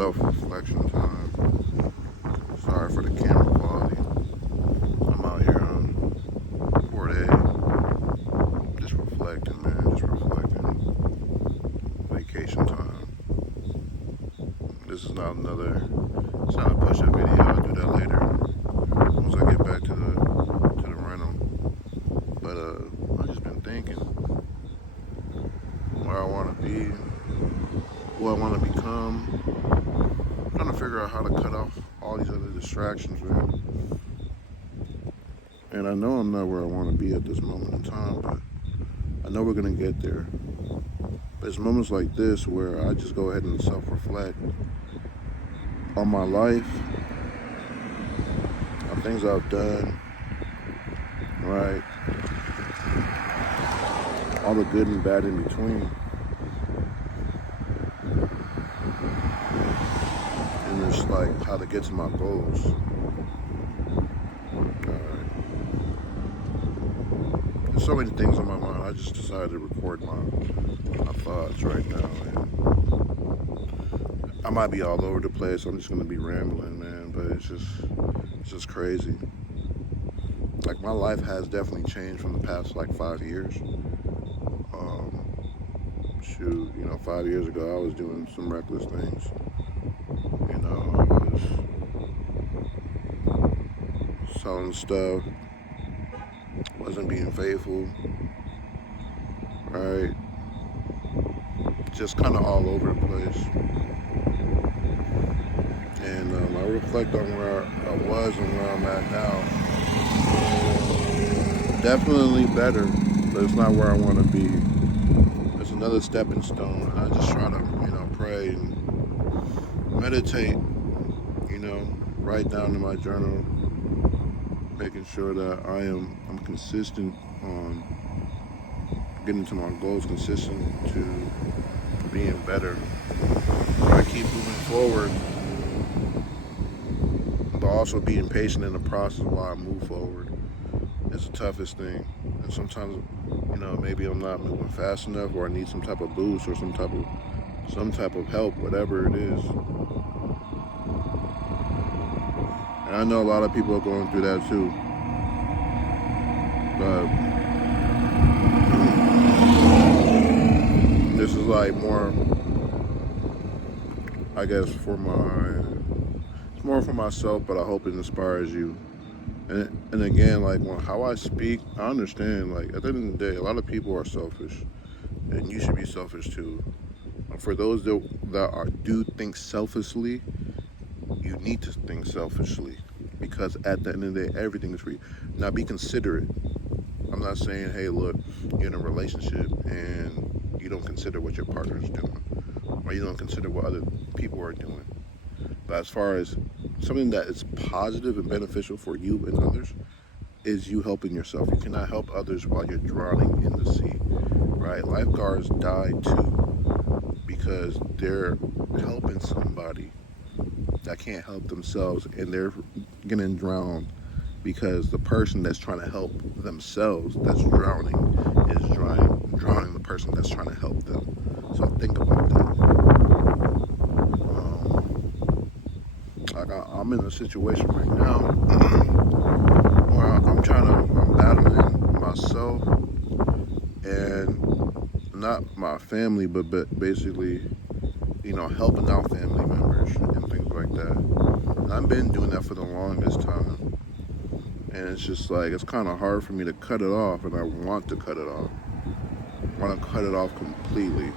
self-reflection time. Sorry for the camera quality. I'm out here on Port A, just reflecting, man, just reflecting. Vacation time. This is not another, it's not a push-up video. I'll do that later once I get back to the rental. But I've just been thinking where I want to be, who I want to become. I'm trying to figure out how to cut off all these other distractions, man. And I know I'm not where I want to be at this moment in time, but I know we're going to get there. But it's moments like this where I just go ahead and self-reflect on my life, on things I've done, right? All the good and bad in between. And it's like how to get to my goals. There's so many things on my mind. I just decided to record my thoughts right now. And I might be all over the place. I'm just gonna be rambling, man. But it's just crazy. Like my life has definitely changed from the past like 5 years. Shoot, 5 years ago I was doing some reckless things. I was selling stuff, wasn't being faithful, right? Just kind of all over the place. And I reflect on where I was and where I'm at now. Definitely better, but it's not where I want to be. It's another stepping stone. I just try to, pray and meditate, write down in my journal, making sure that I'm consistent on getting to my goals, consistent to being better. I keep moving forward, but also being patient in the process while I move forward is the toughest thing. And sometimes, maybe I'm not moving fast enough, or I need some type of boost or some type of help, whatever it is. And I know a lot of people are going through that too. But this is like more, I guess, it's more for myself, but I hope it inspires you. And again, like how I speak, I understand, like at the end of the day, a lot of people are selfish, and you should be selfish too. For those that do think selfishly, you need to think selfishly, because at the end of the day, everything is free. Now, be considerate. I'm not saying, hey, look, you're in a relationship and you don't consider what your partner is doing, or you don't consider what other people are doing. But as far as something that is positive and beneficial for you and others, is you helping yourself. You cannot help others while you're drowning in the sea, right? Lifeguards die too because they're helping somebody that can't help themselves, and they're getting drowned because the person that's trying to help themselves, that's drowning, is drowning the person that's trying to help them. So think about that. I'm in a situation right now where I'm battling myself and not my family, but basically, helping out family members and things like that. And I've been doing that for the longest time. And it's just like, it's kind of hard for me to cut it off, and I want to cut it off. I want to cut it off completely.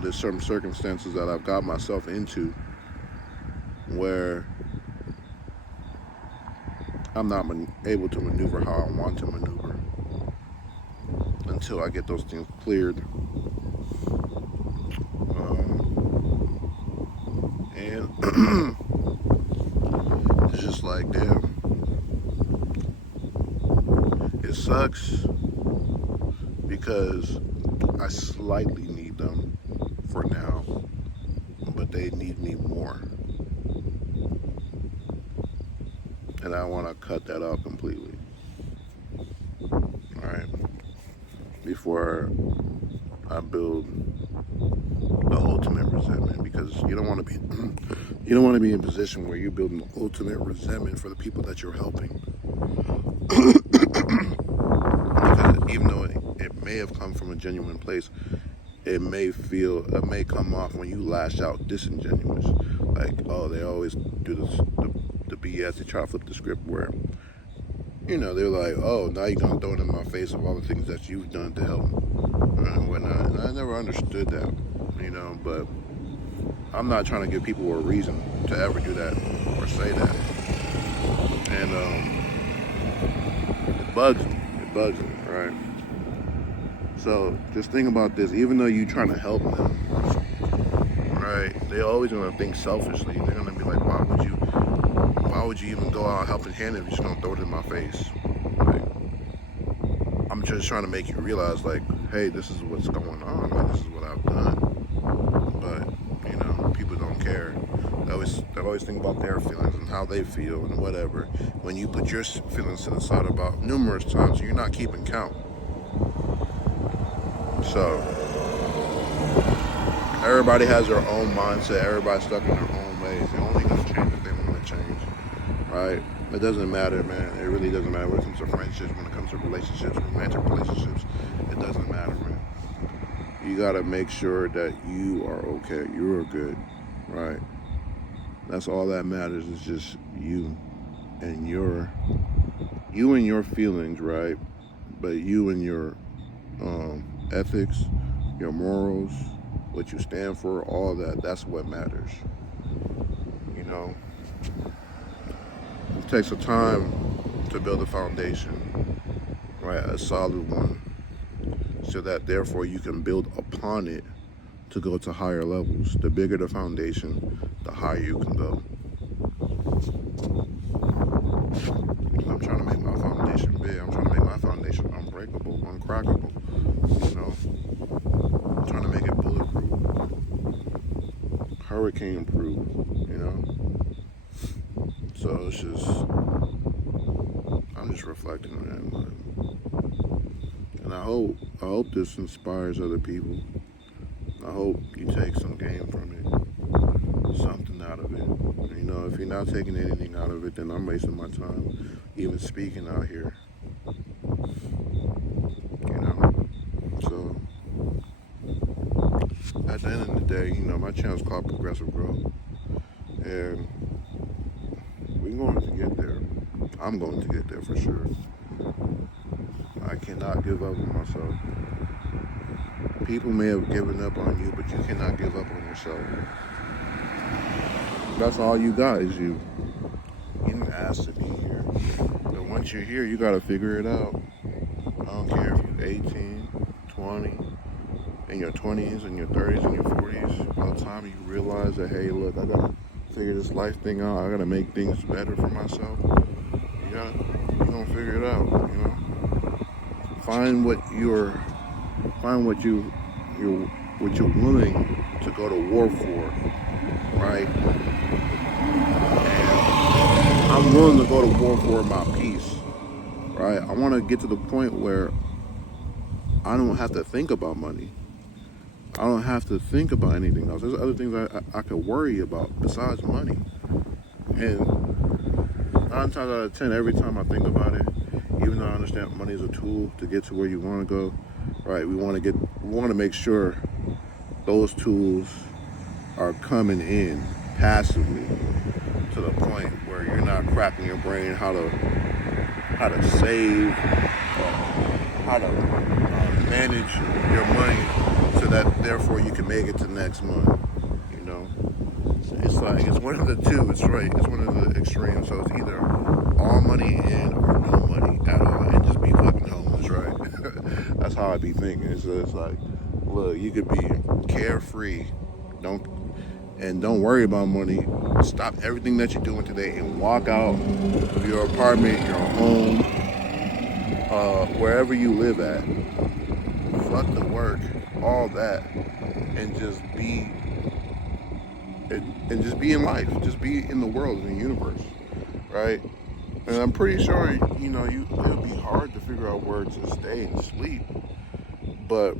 There's certain circumstances that I've got myself into where I'm not able to maneuver how I want to maneuver until I get those things cleared. And it's just like, damn, it sucks because I slightly need them for now, but they need me more. And I want to cut that out completely. All right. Before I build the ultimate resentment, because you don't want to be you don't want to be in a position where you're building the ultimate resentment for the people that you're helping. Because even though it may have come from a genuine place, it may come off when you lash out disingenuous. Like, oh, they always do this, the BS. They try to flip the script where, they're like, oh, now you're gonna throw it in my face of all the things that you've done to help and whatnot. And I never understood that, but I'm not trying to give people a reason to ever do that or say that. And it bugs me. It bugs me, right? So just think about this. Even though you're trying to help them, right? They're always gonna think selfishly. They're gonna be like, why would you even go out helping hand if you're just gonna throw it in my face? Like, I'm just trying to make you realize, like, hey, this is what's going on. Like, this is what I've done. But people don't care. They always think about their feelings and how they feel and whatever. When you put your feelings to the side about numerous times, you're not keeping count. So everybody has their own mindset. Everybody's stuck in their own ways. They're only gonna change if they want to change, right? It doesn't matter, man. It really doesn't matter when it comes to friendships, when it comes to relationships, romantic relationships. It doesn't matter, man. You gotta make sure that you are okay. You're good, right? That's all that matters. Is just you and your feelings, right? But you and your ethics, your morals, what you stand for, all that. That's what matters. It takes a time to build a foundation, right? A solid one, so that therefore you can build upon it to go to higher levels. The bigger the foundation, the higher you can go. I'm trying to make my foundation big. I'm trying to make my foundation unbreakable, uncrackable. I'm trying to make it bulletproof, hurricane proof. So it's just, I'm just reflecting on that, and I hope this inspires other people. I hope you take some game from it, something out of it. If you're not taking anything out of it, then I'm wasting my time even speaking out here. So at the end of the day, my channel's called Progressive Growth, and we're going to get there. I'm going to get there for sure. I cannot give up on myself. People may have given up on you, but you cannot give up on yourself. That's all you got is you. You didn't ask to be here. But once you're here, you got to figure it out. I don't care if you're 18, 20, in your 20s, in your 30s, in your 40s. By the time you realize that, hey, look, I got to figure this life thing out. I got to make things better for myself. You're going to figure it out, Find what you're willing to go to war for, right? And I'm willing to go to war for my peace, right? I want to get to the point where I don't have to think about money. I don't have to think about anything else. There's other things I could worry about besides money. And 9 times out of 10, every time I think about it, even though I understand money is a tool to get to where you want to go, right? We want to make sure those tools are coming in passively to the point where you're not cracking your brain how to save, how to manage your money so that therefore you can make it to next month. It's like it's one of the two. It's right. It's one of the extremes. So it's either all money in or no money at all, and just be fucking homeless, right? That's how I be thinking. It's like, look, you could be carefree, don't worry about money. Stop everything that you're doing today and walk out of your apartment, your home, wherever you live at. Fuck the work, all that, and just be in life, just be in the world, in the universe, right? And I'm pretty sure, it'll be hard to figure out where to stay and sleep, but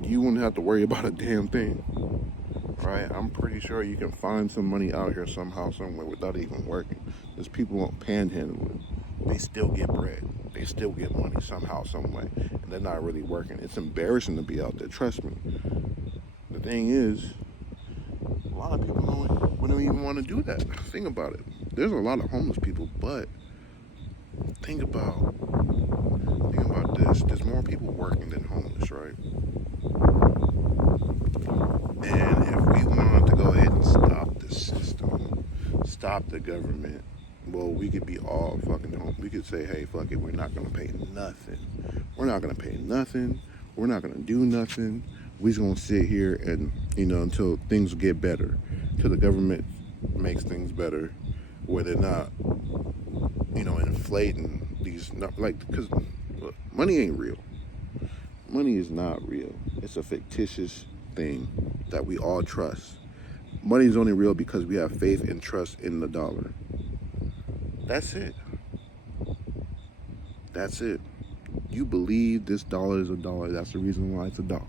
you wouldn't have to worry about a damn thing, right? I'm pretty sure you can find some money out here somehow, somewhere without even working. There's people on panhandling. They still get bread. They still get money somehow, some way, and they're not really working. It's embarrassing to be out there. Trust me. The thing is, a lot of people wouldn't even want to do that. Think about it. There's a lot of homeless people, but think about this. There's more people working than homeless, right? And if we wanted to go ahead and stop the system, stop the government, well, we could be all fucking home. We could say, hey, fuck it, we're not gonna pay nothing. We're not gonna pay nothing. We're not gonna do nothing. We're just gonna sit here and, until things get better, till the government makes things better, where they're not, inflating these, not like, because money ain't real. Money is not real. It's a fictitious thing that we all trust. Money is only real because we have faith and trust in the dollar. That's it. That's it. You believe this dollar is a dollar. That's the reason why it's a dollar.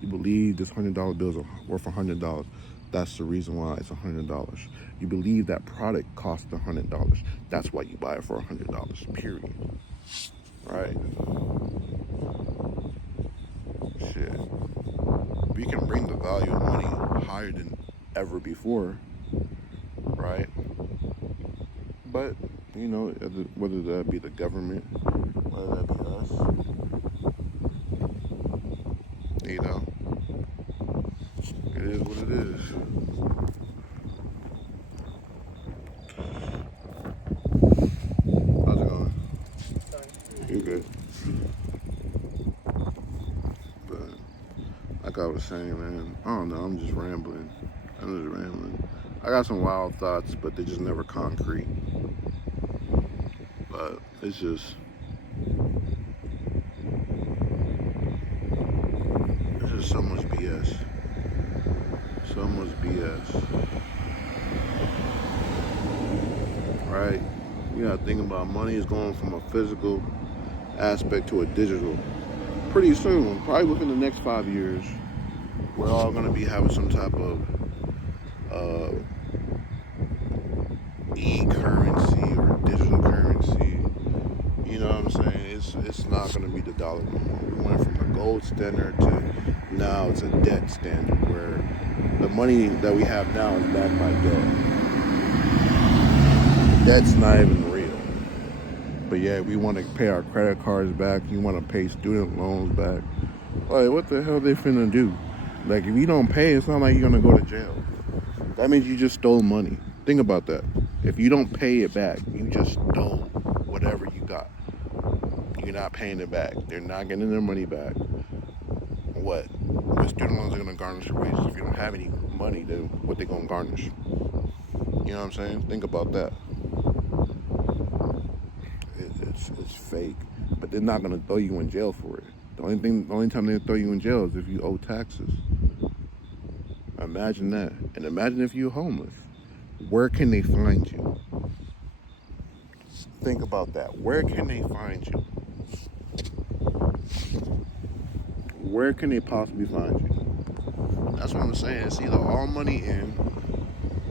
You believe this $100 bill is worth $100. That's the reason why it's $100. You believe that product costs $100. That's why you buy it for $100. Period. Right? Shit. We can bring the value of money higher than ever before, right? But, whether that be the government, whether that be us, it is what it is. How's it going? You good? But, like I was saying, man, I don't know, I'm just rambling. I got some wild thoughts, but they're just never concrete. But it's just so much BS. So much BS. Right? You gotta think about money is going from a physical aspect to a digital. Pretty soon, probably within the next 5 years, we're all gonna be having some type of e-currency or digital currency. You know what I'm saying? It's not gonna be the dollar no more. We went from the gold standard to now it's a debt standard where the money that we have now is backed by debt. Debt's not even real. But yeah, we want to pay our credit cards back. You want to pay student loans back. Like, what the hell they finna do? Like, if you don't pay, it's not like you're gonna go to jail. That means you just stole money. Think about that. If you don't pay it back, you just stole whatever you got. You're not paying it back. They're not getting their money back. What? The student loans are gonna garnish your wages. If you don't have any money, then what they gonna garnish? You know what I'm saying? Think about that. It's fake, but they're not gonna throw you in jail for it. The only time they throw you in jail is if you owe taxes. Imagine that, and imagine if you're homeless. Where can they find you? Think about that. Where can they find you? Where can they possibly find you? That's what I'm saying. It's either all money in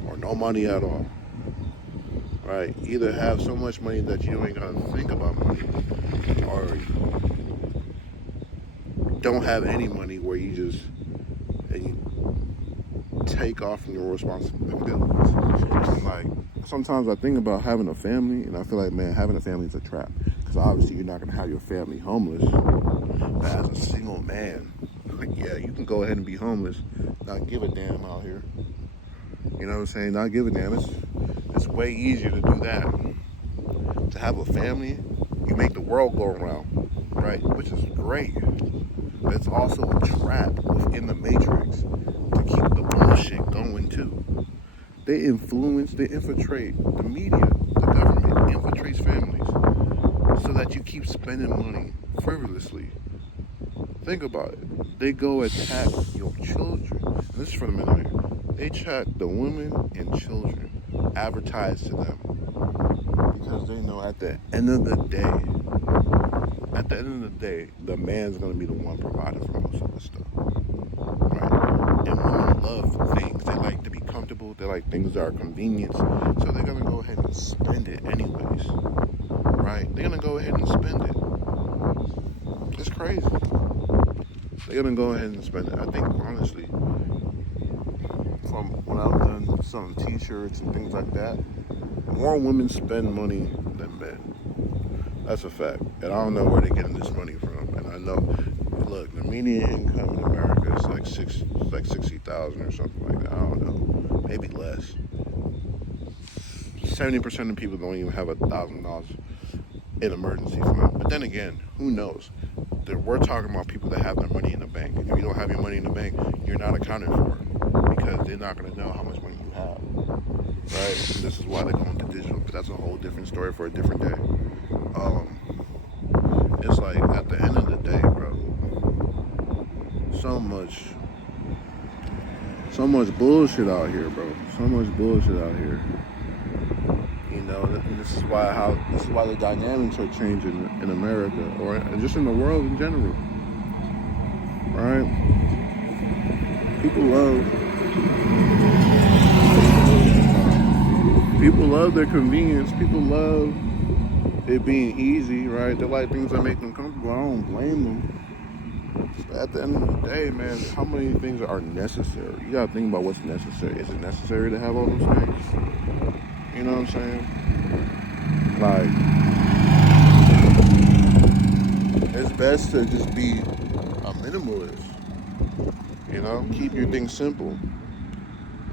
or no money at all. Right? Either have so much money that you ain't gotta think about money, or don't have any money where you just take off from your responsibilities. Like, sometimes I think about having a family, and I feel like, man, having a family is a trap. Because obviously you're not gonna have your family homeless. But as a single man, yeah, you can go ahead and be homeless, not give a damn out here. You know what I'm saying? Not give a damn. It's way easier to do that. To have a family, you make the world go around, right? Which is great. But it's also a trap within the matrix to keep the bullshit going too. They infiltrate the media, the government infiltrates families so that you keep spending money frivolously. Think about it. They go attack your children. And this is for the men out here. They attack the women and children, advertise to them, because they know at the end of the day, the man's gonna be the one providing for most of the stuff. And women love things. They like to be comfortable. They like things that are convenient. So they're gonna go ahead and spend it anyways, right? They're gonna go ahead and spend it. It's crazy. They're gonna go ahead and spend it. I think honestly, from when I've done some T-shirts and things like that, more women spend money than men. That's a fact. And I don't know where they're getting this money from. And I know, look, the median income in America is like 60,000 or something like that. I don't know, maybe less. 70% of people don't even have $1,000 in emergency fund. But then again, who knows? We're talking about people that have their money in the bank. If you don't have your money in the bank, you're not accounted for because they're not going to know how much money you have, right? This is why they're going to digital, but that's a whole different story for a different day. It's like at the end of the day, bro, so much bullshit out here, bro. So much bullshit out here. You know, and this is why the dynamics are changing in America or just in the world in general. Right? People love their convenience. People love it being easy, right? They like things that make them comfortable. I don't blame them. But at the end of the day, man, how many things are necessary? You gotta think about what's necessary. Is it necessary to have all those things? You know what I'm saying? Like, it's best to just be a minimalist. You know, keep your things simple.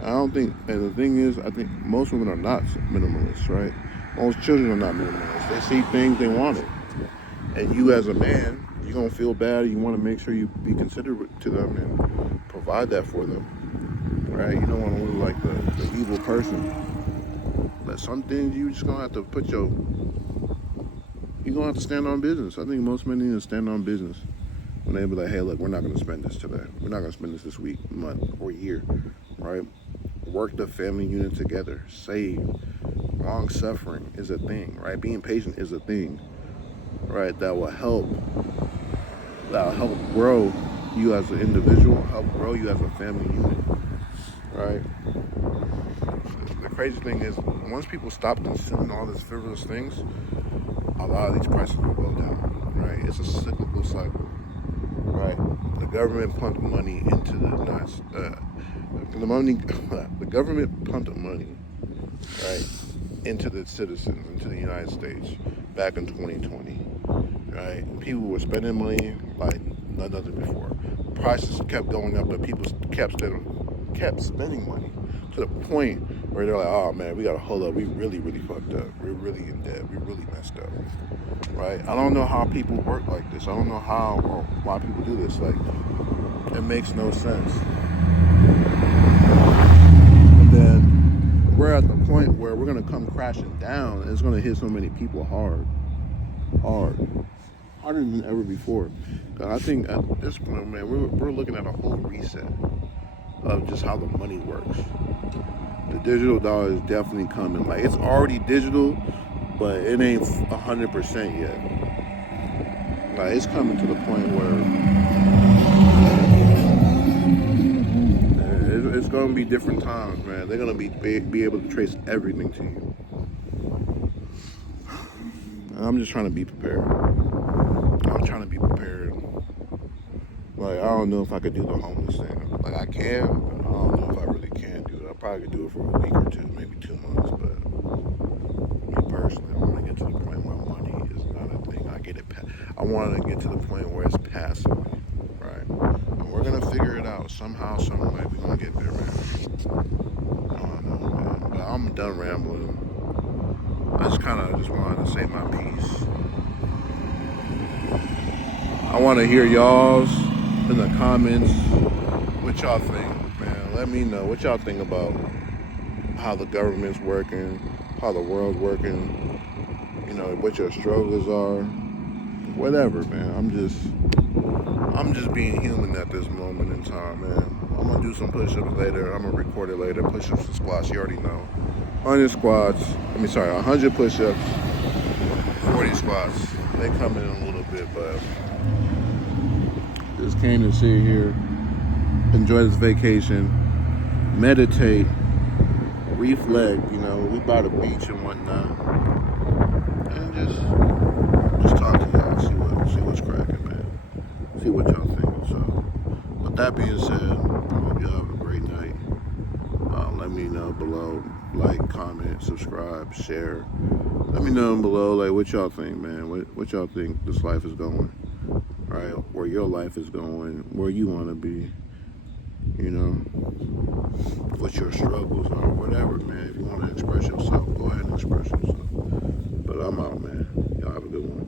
I don't think, and the thing is, I think most women are not minimalists, right? Most children are not minimalists. They see things, they want it. And you as a man, you're going to feel bad. You want to make sure you be considerate to them and provide that for them, right? You don't want to look like the evil person. But some things you just going to have to you're going to have to stand on business. I think most men need to stand on business. When they be like, hey, look, we're not going to spend this today. We're not going to spend this week, month, or year, right? Work the family unit together. Save. Long suffering is a thing, right? Being patient is a thing, right? That will help grow you as an individual, help grow you as a family unit, right? The crazy thing is, once people stop consuming all these frivolous things, a lot of these prices will go down, right? It's a cyclical cycle. Right, the government pumped money into the government pumped money, right, into the citizens, into the United States back in 2020, right? People were spending money like nothing before. Prices kept going up, but people kept spending money to the point where they're like, oh man, we gotta hold up. We really fucked up. We're really in debt. We really messed up. Right? I don't know how people work like this. I don't know how or why people do this. Like, it makes no sense. And then we're at the point where we're gonna come crashing down, and it's gonna hit so many people harder than ever before. I think at this point, man, we're looking at a whole reset of just how the money works. The digital dollar is definitely coming. Like, it's already digital, but it ain't 100% yet. Like, it's coming to the point where it's gonna be different times, man. They're gonna be able to trace everything to you. And I'm just trying to be prepared. I'm trying to be prepared. Like, I don't know if I could do the homeless thing. Like, I can, but I don't know if I really can do it. I probably could do it for a week or two, maybe 2 months, but me personally, I want to get to the point where money is not a thing. I want to get to the point where it's passive, right? And we're gonna figure it out somehow, some way. We're gonna get there, man. I don't know, man. But I'm done rambling. I just wanted to say my piece. I want to hear y'all's in the comments what y'all think, man. Let me know what y'all think about how the government's working, how the world's working, you know, what your struggles are, whatever, man. I'm just being human at this moment in time, man. I'm gonna do some push-ups later. I'm gonna record it later. Push-ups and squats, you already know. 100 push-ups, 40 squats. They come in a little bit, but just came to sit here, enjoy this vacation, meditate, reflect. You know, we by the beach and whatnot, and just talk to y'all, see what's cracking, man. See what y'all think. So, with that being said, I hope y'all have a great night. Let me know below. Like, comment, subscribe, share. Let me know below, like, what y'all think, man. What y'all think this life is going, right? Where your life is going, where you want to be, you know, what your struggles are, whatever, man. If you want to express yourself, go ahead and express yourself. But I'm out, man. Y'all have a good one.